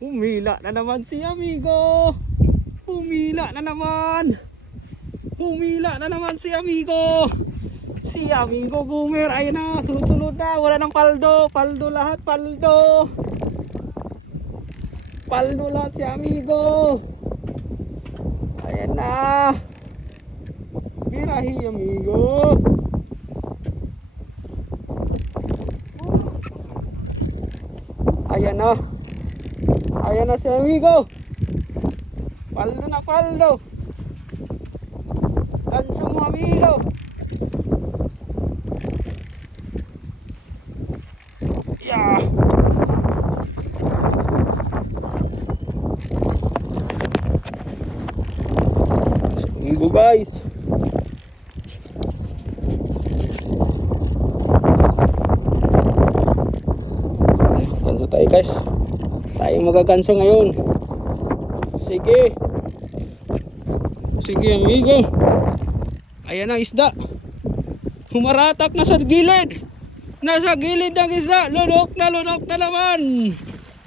Humila na naman si amigo. Humila na naman. Humila na naman si amigo. Si amigo Gumer. Ayan na, sunod na. Wala ng paldo. Paldo lahat, paldo. Paldo lahat si amigo. Ayan na. Birahi amigo. Ayan na. Ayan na si amigo. Paldo na paldo. Ganso mo amigo. Yeah. Amigo guys. Ganso tayo guys. Tayo magaganso ngayon. Sige. Sige amigo. Ayan ang isda. Humaratak na sa gilid. Nasa gilid ng isda. Lunok na naman.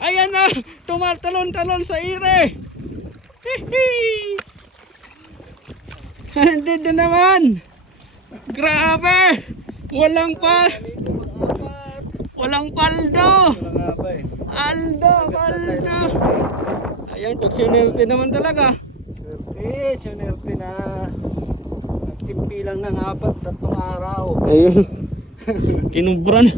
Ayan na. Tumatalon-talon sa ire. Hihi. Hindi na naman. Grabe. Walang paldo. Paldo. Ayan, pag sinerte naman talaga. Sinerte na. Nagtimpi lang ng 4 tatlong araw. Ayun. Kinubran.